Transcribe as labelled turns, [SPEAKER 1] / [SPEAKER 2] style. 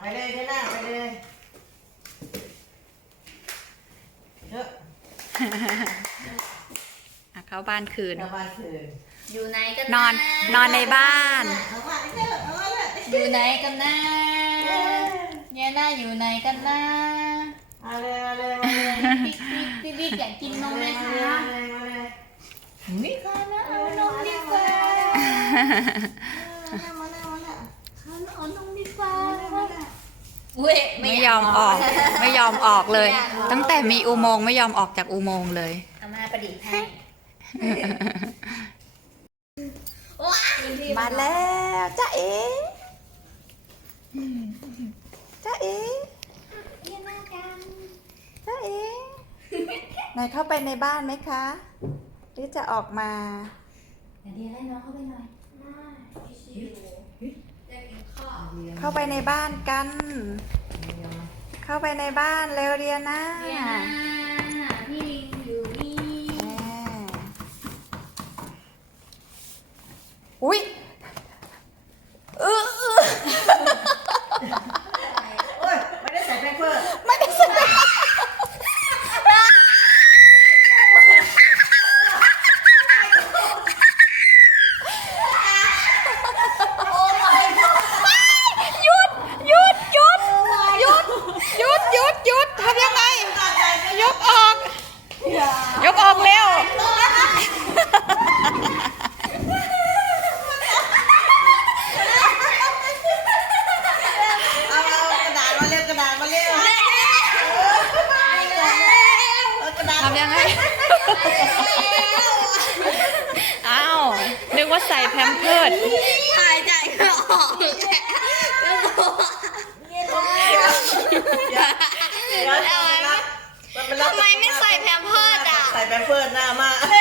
[SPEAKER 1] เลยได้หน้าไปเลยเยอะ
[SPEAKER 2] เข้าบ้านคืน
[SPEAKER 1] ชาวบ้านคืน
[SPEAKER 3] อยู่ไหนกัน
[SPEAKER 2] นอนในบ้าน
[SPEAKER 1] เอาว่าเยอะเอาว่าเยอะ
[SPEAKER 3] อยู่ไหนกันนะเนี่ยน่าอยู่ไหนกันนะ
[SPEAKER 1] เอาเลยเอาเลยเอาเลย
[SPEAKER 3] พี่อยากกินนมไหมคะ
[SPEAKER 1] เอาเลยเอาเลย
[SPEAKER 3] ไม่ค่ะนะเอานมดีกว่า
[SPEAKER 1] มาแล้วมาแล้ว
[SPEAKER 3] เอานมดีกว่าเว้ย
[SPEAKER 2] ไม่ยอมออก ไม่ยอมออกเลย ตั้งแต่มีอุโมงค์ไม่ยอมออกจากอุโมงค์เลย
[SPEAKER 3] เอามาประดิษฐ์ให้ว้า
[SPEAKER 2] มาแล้วจ้าเอ๋จ้าเอ๋
[SPEAKER 3] เนี่ยน่าจัง
[SPEAKER 2] จ้าเอ๋ไหนเข้าไปในบ้านไหมคะหรือจะออกมา
[SPEAKER 3] เดี๋ยวให้น้องเข้าไปหน่อย
[SPEAKER 2] เข้าไปในบ้านกัน เข้าไปในบ้านเร็วเดียนะ
[SPEAKER 3] เนี่ยพี่ลิงอยู่นี่
[SPEAKER 2] อุ้ย
[SPEAKER 1] โอ้ยไม่ได้ใส่แป้งเพื่อ
[SPEAKER 2] ไม่ได้สน หยุดหยุดหยุดหยุดหยุดหยุดหยุดทำยังไง ยกออก ยกออกเร็ว
[SPEAKER 1] เอากระดาษมาเร็วกระดาษมาเร็วกระดาษ
[SPEAKER 2] ทำยังไง อ้าว นึกว่าใส่แพมเพิร์ส
[SPEAKER 3] หายใจไม่ออก
[SPEAKER 1] ทำไม
[SPEAKER 3] ทำไมไม่ใส่แพมเพิร์สอ่ะ
[SPEAKER 1] ใส่แป้งเพื่อหน้ามา
[SPEAKER 3] แม่